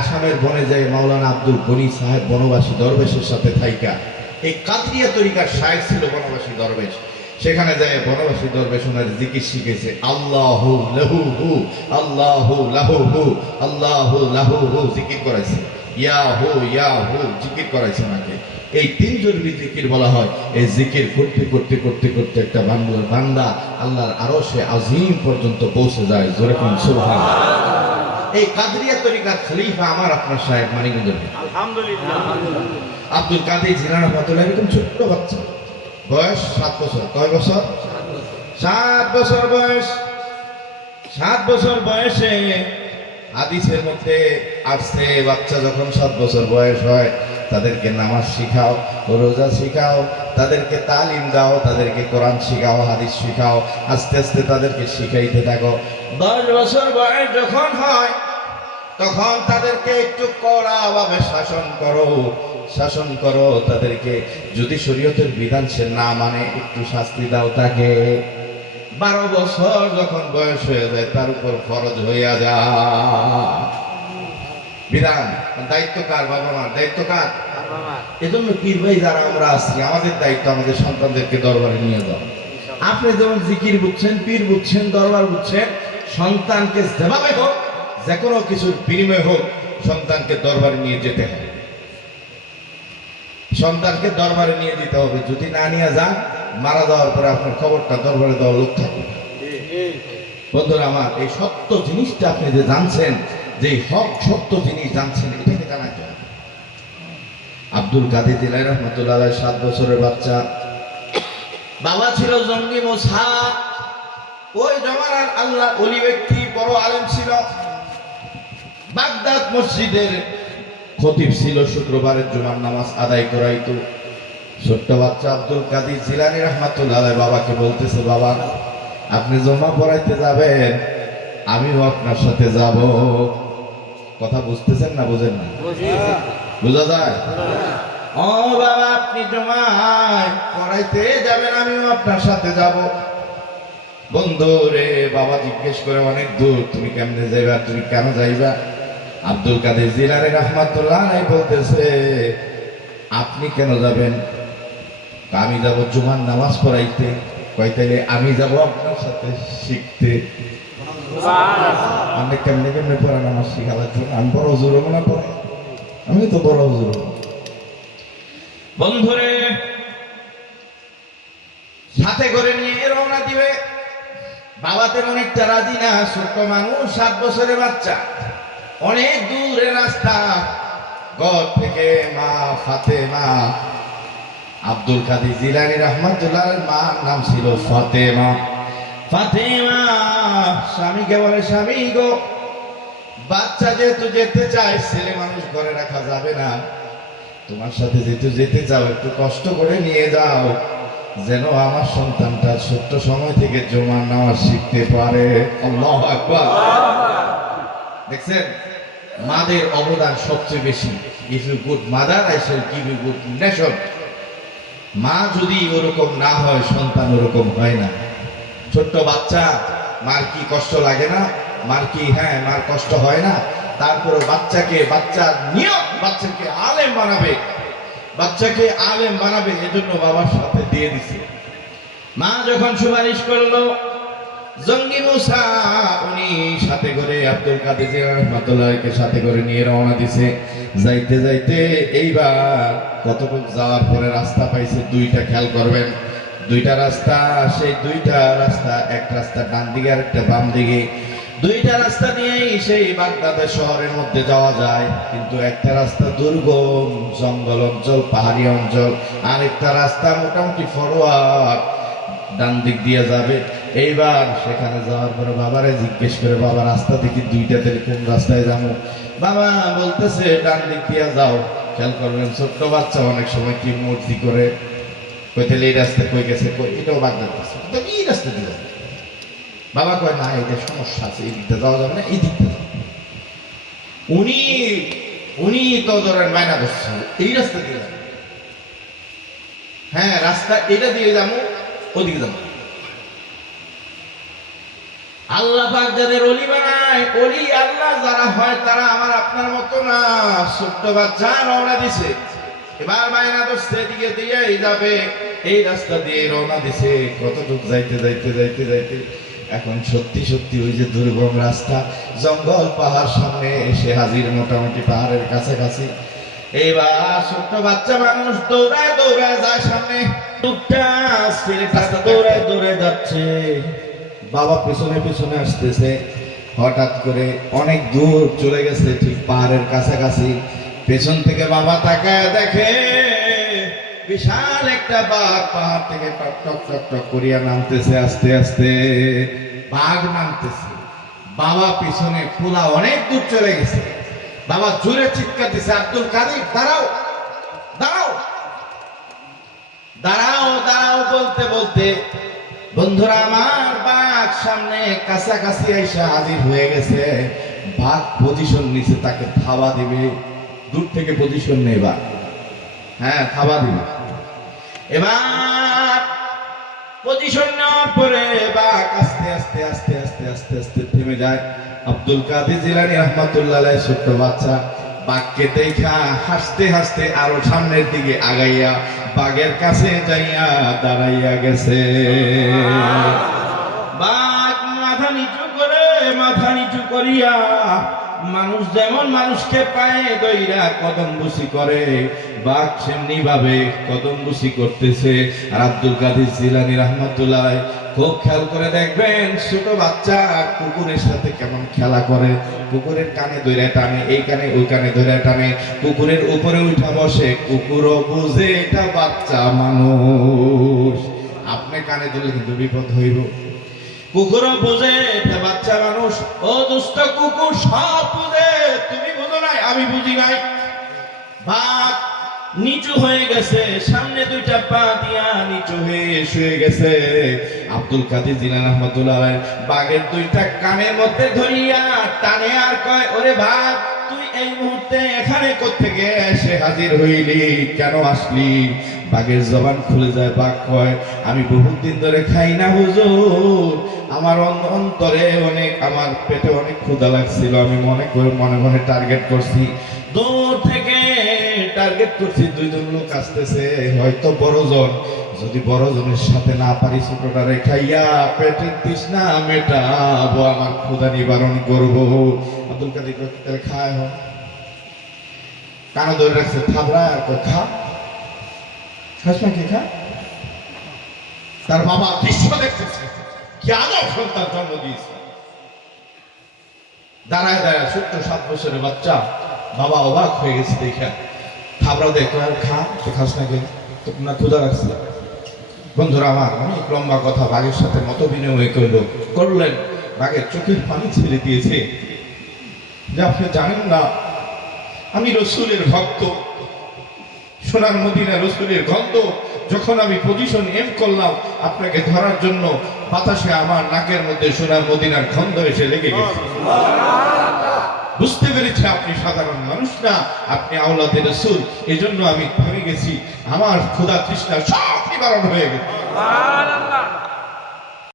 আসামের বনে যায় মাওলানা আব্দুল গনি সাহেব বনবাসী দরবেশের সাথে থাইকা। এই কাদরিয়া তরিকার শায়েক ছিল বনবাসী দরবেশ। সেখানে যায় বনবাসী দরবেশ ওনার জিকির শিখেছে, আল্লাহ লাহু হু, আল্লাহ লাহু হু, আল্লাহ লাহু হু জিকির করাইছে। ইয়া হু ইয়া হু জিকির করাইছে ওনাকে এই তিন জরুরি জিকির বলা হয়, এই জিকির করতে করতে করতে করতে একটা বান্দা বান্দা আল্লাহর আরও সে আজিম পর্যন্ত পৌঁছে যায়। জোরে কোন সুবহান এই কাদরিয়া তরিকার খলিফা আমার আপনার সাহেব আলহামদুলিল্লাহ। আব্দুল কাদের জিলানা ফাতুল্লাহ একদম ছোট্ট বাচ্চা। বয়স সাত বছর। কয় বছর? সাত বছর বয়স। সাত বছর বয়সে হাদিসের মধ্যে আসছে বাচ্চা যখন সাত বছর বয়স হয় তাদেরকে নামাজ শিখাও, রোজা শিখাও, তাদেরকে তালিম দাও, তাদেরকে কোরআন শিখাও, হাদিস শিখাও, আস্তে আস্তে তাদেরকে শিখাইতে থাকো। দশ বছর বয়স যখন হয়, তখন তাদেরকে একটু কড়াভাবে শাসন করো শাসন করো, তাদেরকে যদি শরীয়তের বিধান সে না মানে একটু শাস্তি দাও তাকে। বারো বছর যখন বয়স হয়ে যায়, তার উপর ফরজ হইয়া যায়। বিধান দায়িত্ব কার বাবা মার? দায়িত্ব কার? এজন্য পীর ভাই যারা আমরা আসছি আমাদের দায়িত্ব আমাদের সন্তানদেরকে দরবারে নিয়ে যাওয়া। আপনি যেমন জিকির বুঝছেন পীর বুঝছেন দরবার বুঝছেন সন্তানকে যেভাবে হোক যে কোনো কিছুর বিনিময় হোক সন্তানকে দরবারে নিয়ে যেতে হবে। সন্তানকে দরবারে নিয়ে যেতে হবে। যদি না নিয়ে যান মারা যাওয়ার পরে আপনার খবরটা দরবারে দেওয়া লোক থাকবে বন্ধুরা আমার এই সত্য জিনিসটা আপনি যে জানছেন যে হক সত্য জিনিস জানছেন এটাকে জানাতে হবে আব্দুল কাদের জেলায় রহমতুল্লাহ সাত বছরের বাচ্চা। বাবা ছিল জঙ্গি মোসা ওই জমানার আল্লাহ অলি ব্যক্তি, বড় আলেম ছিল। বাগদাদ মসজিদের খতিব ছিল, শুক্রবারের জুমার নামাজ আদায় করাইতো। ছোট্ট বাচ্চা আব্দুল কাদির জিলানি রহমাতুল্লাহ বাবাকে বলতেছে, বাবা, আপনি জমা পড়াইতে যাবেন, আমিও আপনার সাথে যাব। কথা বুঝতেছেন না বুঝেন না? বুঝা। যায়? ও বাবা আপনি জমায় পড়াইতে যাবেন আমিও আপনার সাথে যাব। বন্ধু রে বাবা জিজ্ঞেস করে অনেক দূর তুমি কেমনে যাইবা তুমি কেন যাইবা? আব্দুল কাদের জিলারে রহমাতুল্লাহ বলতেছে আপনি কেন যাবেন? আমি যাব জুমার নামাজ পড়াইতে। কয় তাইলে আমি যাব আপনার সাথে শিখতে। আমি কেমনে কেমনে পড়া নামাজ শিখা লাগবে আমি বড় হুজুর হব না পড়ে আমি তো বড় হুজুর হব। বন্ধুরে, সাথে করে নিয়ে রওনা দিবে। বাবা তেমন একটা রাজি না, ছোট্ট মানুষ, সাত বছরের বাচ্চা। অনেক দূরে রাস্তা, ঘর থেকে মা ফাতে মা আব্দুল কাদের জিলানি রহমতুল্লাহ মার নাম ছিল ফাতেমা। ফাতেমা স্বামীকে বলে, স্বামী গো, বাচ্চা যেহেতু যেতে চায়, ছেলে মানুষ ঘরে রাখা যাবে না। তোমার সাথে যেহেতু যেতে চাও, একটু কষ্ট করে নিয়ে যাও। যেন আমার সন্তানটা ছোট্ট সময় থেকে জমা নেওয়া শিখতে পারে। দেখছেন? মাদের অবদান সবচেয়ে বেশি। If you good mother I shall give you good nation মা যদি ওরকম না হয়, সন্তান ওরকম হয় না। ছোট্ট বাচ্চা, মার কি কষ্ট লাগে না? মার কি হ্যাঁ মার কষ্ট হয় না? তারপরে বাচ্চাকে, বাচ্চা নিয়ম বাচ্চাকে আলেম বানাবে। বাচ্চাকে আলেম বানাবে, এজন্য বাবার সাথে দিয়ে দিছে। মা যখন সুপারিশ করল, জঙ্গি মুসা, উনি সাথে করে আব্দুল কাদের রহমাতুল্লাহকে সাথে করে নিয়ে রওনা দিছে। যাইতে যাইতে এইবার কতটুকু যাওয়ার পরে রাস্তা পাইছে, দুইটা, খেয়াল করবেন। দুইটা রাস্তা, সেই দুইটা রাস্তা, এক রাস্তা ডান দিকে আর একটা বাম দিকে। দুইটা রাস্তা নিয়েই সেই বাগদাদের শহরের মধ্যে যাওয়া যায়। কিন্তু একটা রাস্তা দুর্গম, জঙ্গল অঞ্চল, পাহাড়ি অঞ্চল আর একটা রাস্তা মোটামুটি ফরওয়ার্ড ডান দিক দিয়ে যাবে। এইবার সেখানে যাওয়ার পরে বাবারে জিজ্ঞেস করে, বাবা, রাস্তা দেখি দুইটাতে কোন রাস্তায় যাব? বাবা বলতেছে, ডান দিক দিয়ে যাও। খেয়াল করবেন, ছোট্ট বাচ্চা অনেক সময় কি মূর্তি করে কই তাহলে এই রাস্তা কই গেছে, কই এটাও বাগদাদ গেছে এই রাস্তা দিয়ে যাবে বাবা কয়, না, এটা সমস্যা আছে, এই দিকটা যাওয়া যাবে না, এই দিকটা উনি উনি তো ধরেন মায়না ধরছে, এই রাস্তা দিয়ে যাবে। হ্যাঁ রাস্তা এটা দিয়ে যাব ওদিকে যাব। আল্লাহ পাক যাদের অলি বানায় অলি আল্লাহ যারা হয়, তারা আমার আপনার মতো না। ছোট্ট বাচ্চা রওনা দিছে। এবার মায়না দোস্তে দিকে দিয়ে যাবে। এই রাস্তা দিয়ে রওনা দিছে। কতটুক যাইতে যাইতে যাইতে যাইতে এখন সত্যি সত্যি ওই যে দুর্গম রাস্তা, জঙ্গল পাহাড় সামনে এসে হাজির মোটামুটি পাহাড়ের কাছাকাছি। এবার ছোট্ট বাচ্চা মানুষ দৌড়ায় দৌড়ায় যায় সামনে। দৌড়ায় দৌড়ায় যাচ্ছে। বাবা পেছনে পেছনে আসতেছে। হঠাৎ করে অনেক দূর চলে গেছে ঠিক পাহাড়ের কাছাকাছি। পেছন থেকে বাবা তাকায় দেখে বিশাল একটা বাঘ পাহাড় থেকে টক টক টক টক করিয়া নামতেছে, আস্তে আস্তে। বাঘ নামতেছে। বাবা পিছনে খোলা অনেক দূর চলে গেছে। বাবা জোরে চিৎকার দিছে, আব্দুল কাদের, দাঁড়াও দাঁড়াও। দাঁড়াও দাঁড়াও, বলতে বলতে বন্ধুরা, আমার বাঘ সামনে কাছাকাছি এসে হাজির হয়ে গেছে। বাঘ পজিশন নিচে তাকে থাবা দিবে। দূর থেকে পজিশন নেবা হ্যাঁ থাবা দিবে। এবার পজিশন নেওয়ার পরে বাঘ আস্তে আস্তে আস্তে আস্তে আস্তে আস্তে থেমে যায় আব্দুল কাদের জিলানি রহমতুল্লাহ ছোট্ট বাচ্চা। বাঘকে দেখা হাসতে হাসতে আরও সামনের দিকে আগাইয়া বাঘের কাছে যাইয়া দাঁড়াইয়া গেছে। বাঘ মাথা নিচু করে, মাথা নিচু করিয়া মানুষ যেমন মানুষকে পায়ে দইরা কদম বুসি করে, বাঘ সেমনি ভাবে কদম বুসি করতেছে। আর আব্দুল কাদের জিলানি রহমতুল্লাহ, খুব খেয়াল করে দেখবেন ছোট বাচ্চা কুকুরের সাথে কেমন খেলা করে। কুকুরের কানে ধরে টানে, এই কানে, ওই কানে ধরে টানে। কুকুরের উপরে উঠা বসে, কুকুরও বুঝে এটা বাচ্চা মানুষ। আপনি কানে ধরলে কিন্তু বিপদ হইব। কুকুরও বুঝে বাচ্চা মানুষ। ও দুষ্ট কুকুর, সব বুঝে। তুমি বুঝো নাই, আমি বুঝি নাই। বাঘ নিচু হয়ে গেছে, সামনে দুইটা পা দিয়া নিচু হয়ে শুয়ে গেছে। আব্দুল কাদের জিলান রহমতুল্লাহ বাঘের দুইটা কানের মধ্যে ধরিয়া টানে আর কয়, ওরে বাঘ, তুই এই মুহূর্তে এখানে কোত্থেকে এসে হাজির হইলি? কেন আসলি? বাঘের জবান খুলে যায়, বাঘ কয়, আমি বহুত দিন ধরে খাই না হুজুর। আমার অন- অন্তরে অনেক, আমার পেটে অনেক ক্ষুধা লাগছিল। আমি মনে করে, মনে মনে টার্গেট করছি। দূর থেকে টার্গেট করছি। দুইজন লোক আসতেছে, হয়তো বড়জন। যদি বড়জনের সাথে না পারি ছোটটারে খাইয়া পেটের তৃষ্ণা মেটাবো, আমার ক্ষুধা নিবারণ করব। আব্দুল কাদের তাহলে খায় হোক কানা ধরে রাখছে, থাবড়া আর খা। খাস না কি, খা? তার বাবা দৃশ্য দেখতেছে কি আজব সন্তান জন্ম দিয়েছে? দাঁড়ায় দাঁড়ায়, ছোট্ট সাত বছরের বাচ্চা, বাবা অবাক হয়ে গেছে দেখা। খাবরা দেখ খা? তো খাস না তো না ক্ষুদা রাখছে বন্ধুরা, আমার অনেক লম্বা কথা বাঘের সাথে মত বিনিময় করল। করলেন। বাঘের চোখের পানি ছেড়ে দিয়েছে। যে আপনি জানেন না, আমি রসুলের ভক্ত। সোনার মদিনা রসুলের গন্ধ, যখন আমি পজিশন এম করলাম, আপনাকে ধরার জন্য বাতাসে আমার নাকের মধ্যে সোনার মদিনার গন্ধ এসে লেগে গেছে। বুঝতে পেরেছি আপনি সাধারণ মানুষ না, আপনি আওলাদে রসুল এই জন্য আমি থেমে গেছি। আমার ক্ষুধা তৃষ্ণা সব নিবারণ হয়ে গেছে